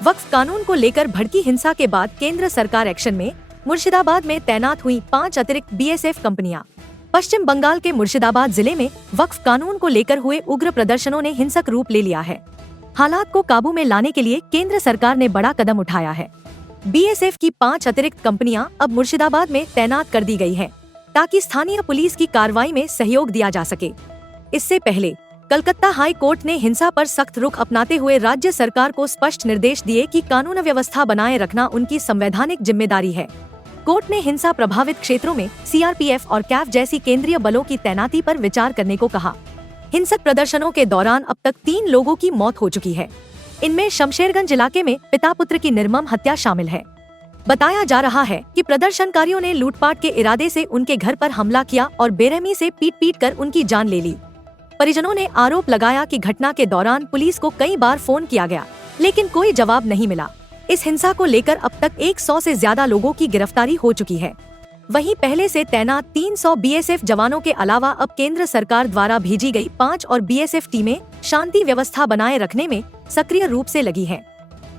वक्फ कानून को लेकर भड़की हिंसा के बाद केंद्र सरकार एक्शन में। मुर्शिदाबाद में तैनात हुई 5 अतिरिक्त बीएसएफ कंपनियां। पश्चिम बंगाल के मुर्शिदाबाद जिले में वक्फ कानून को लेकर हुए उग्र प्रदर्शनों ने हिंसक रूप ले लिया है। हालात को काबू में लाने के लिए केंद्र सरकार ने बड़ा कदम उठाया है। बीएसएफ की 5 अतिरिक्त कंपनियां अब मुर्शिदाबाद में तैनात कर दी गई है, ताकि स्थानीय पुलिस की कार्रवाई में सहयोग दिया जा सके। इससे पहले कलकत्ता हाई कोर्ट ने हिंसा पर सख्त रुख अपनाते हुए राज्य सरकार को स्पष्ट निर्देश दिए कि कानून व्यवस्था बनाए रखना उनकी संवैधानिक जिम्मेदारी है। कोर्ट ने हिंसा प्रभावित क्षेत्रों में सीआरपीएफ और कैफ जैसी केंद्रीय बलों की तैनाती पर विचार करने को कहा। हिंसक प्रदर्शनों के दौरान अब तक 3 लोगों की मौत हो चुकी है। इनमें शमशेरगंज इलाके में पिता पुत्र की निर्मम हत्या शामिल है। बताया जा रहा है कि प्रदर्शनकारियों ने लूटपाट के इरादे से उनके घर पर हमला किया और बेरहमी से पीट कर उनकी जान ले ली। परिजनों ने आरोप लगाया कि घटना के दौरान पुलिस को कई बार फोन किया गया, लेकिन कोई जवाब नहीं मिला। इस हिंसा को लेकर अब तक 100 से ज्यादा लोगों की गिरफ्तारी हो चुकी है। वहीं पहले से तैनात 300 बीएसएफ जवानों के अलावा अब केंद्र सरकार द्वारा भेजी गई 5 और बीएसएफ टीमें शांति व्यवस्था बनाए रखने में सक्रिय रूप से लगी है।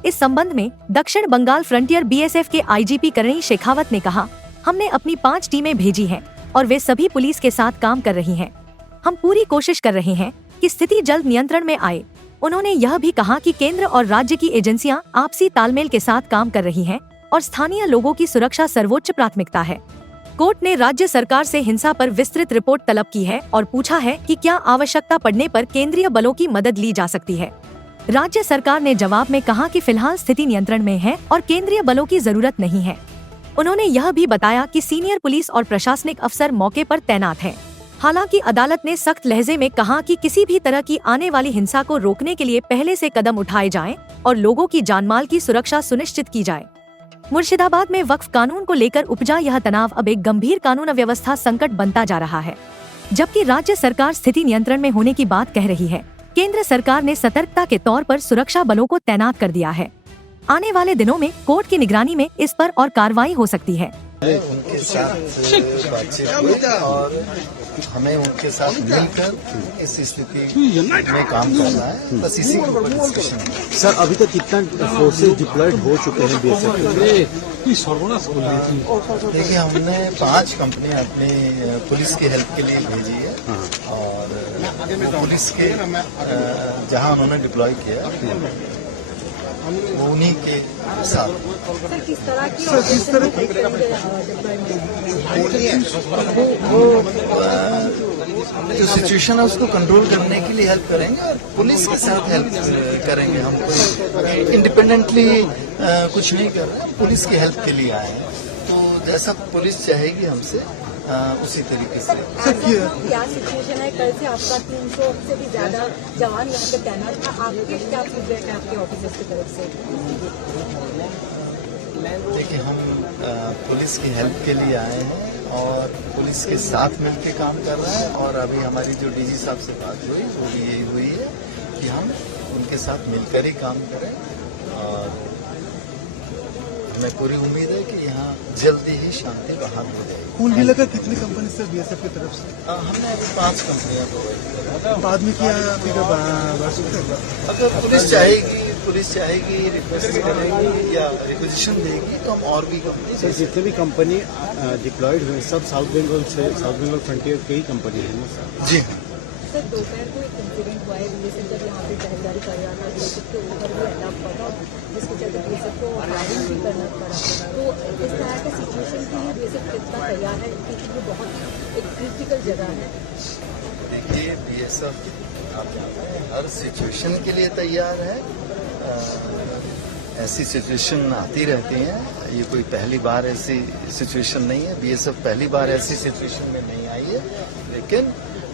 इस संबंध में दक्षिण बंगाल फ्रंटियर बीएसएफ के आईजीपी करणी शेखावत ने कहा, हमने अपनी 5 टीमें भेजी हैं और वे सभी पुलिस के साथ काम कर रही हैं। हम पूरी कोशिश कर रहे हैं कि स्थिति जल्द नियंत्रण में आए। उन्होंने यह भी कहा कि केंद्र और राज्य की एजेंसियां आपसी तालमेल के साथ काम कर रही हैं और स्थानीय लोगों की सुरक्षा सर्वोच्च प्राथमिकता है। कोर्ट ने राज्य सरकार से हिंसा पर विस्तृत रिपोर्ट तलब की है और पूछा है कि क्या आवश्यकता पड़ने पर केंद्रीय बलों की मदद ली जा सकती है। राज्य सरकार ने जवाब में कहा कि फिलहाल स्थिति नियंत्रण में है और केंद्रीय बलों की जरूरत नहीं है। उन्होंने यह भी बताया कि सीनियर पुलिस और प्रशासनिक अफसर मौके पर तैनात हैं। हालांकि अदालत ने सख्त लहजे में कहा कि किसी भी तरह की आने वाली हिंसा को रोकने के लिए पहले से कदम उठाए जाएं और लोगों की जानमाल की सुरक्षा सुनिश्चित की जाए। मुर्शिदाबाद में वक्फ कानून को लेकर उपजा यह तनाव अब एक गंभीर कानून व्यवस्था संकट बनता जा रहा है। जबकि राज्य सरकार स्थिति नियंत्रण में होने की बात कह रही है, केंद्र सरकार ने सतर्कता के तौर पर सुरक्षा बलों को तैनात कर दिया है। आने वाले दिनों में कोर्ट की निगरानी में इस पर और कार्रवाई हो सकती है। उनके साथ बातचीत और हमें उनके साथ मिलकर इस स्थिति में काम करना है, बस इसी डिस्कशन है। सर, अभी तक कितना फोर्सेज डिप्लॉयड हो चुके हैं बीएसएफ के? देखिए, हमने 5 कंपनियां अपनी पुलिस की हेल्प के लिए भेजी है और पुलिस के जहां उन्होंने डिप्लॉय किया वो उन्हीं के साथ। जो सिचुएशन है उसको कंट्रोल करने के लिए हेल्प करेंगे और पुलिस के साथ हेल्प करेंगे। हम इंडिपेंडेंटली कुछ नहीं कर रहे, पुलिस की हेल्प के लिए आए हैं। तो जैसा पुलिस चाहेगी हमसे उसी तरीके से। क्या सिचुएशन है? कल से आपका 300 से भी ज्यादा जवान यहाँ पे तैनात था, आपके क्या फीडबैक है आपके ऑफिसर्स की तरफ से? देखिए, हम पुलिस की हेल्प के लिए आए हैं और पुलिस के साथ मिलकर काम कर रहे हैं और अभी हमारी जो डीजी साहब से बात हुई वो भी यही हुई है कि हम उनके साथ मिलकर ही काम करें और हमें पूरी उम्मीद है कि यहाँ जल्दी ही शांति बहाल हो जाएगी। कुल मिलाकर कितनी कंपनी से बीएसएफ की तरफ से? हमने अभी 5 कंपनियां प्रोवाइड की। बाद में किया अगर पुलिस चाहेगी रिक्वेस्ट करेगी या रिक्वेजिशन देगी तो हम और भी कंपनी। सर, जितने भी कंपनी डिप्लॉयड हुए सब साउथ बंगाल फ्रंटियर की ही कंपनी है ना सर? जी। सर, दोपहर को एक इंसिडेंट हुआ है बीएसएफ जब यहाँ पे पहरेदारी कर रहा था, बीएसएफ के ऊपर भी अटैक पड़ा जिसके चलते बीएसएफ को फायरिंग भी करना पड़ा। तो इस तरह का सिचुएशन के लिए बीएसएफ कितना तैयार है, क्योंकि ये बहुत एक क्रिटिकल जगह है? देखिए, बीएसएफ हर सिचुएशन के लिए तैयार है। ऐसी सिचुएशन आती रहती हैं, ये कोई पहली बार ऐसी सिचुएशन नहीं है। बीएसएफ पहली बार ऐसी सिचुएशन में नहीं आई है, लेकिन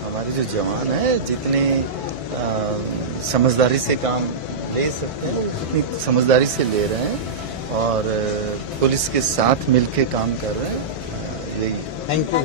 हमारे जो जवान हैं जितने समझदारी से काम ले सकते हैं उतनी समझदारी से ले रहे हैं और पुलिस के साथ मिलके काम कर रहे हैं। यही। Thank you.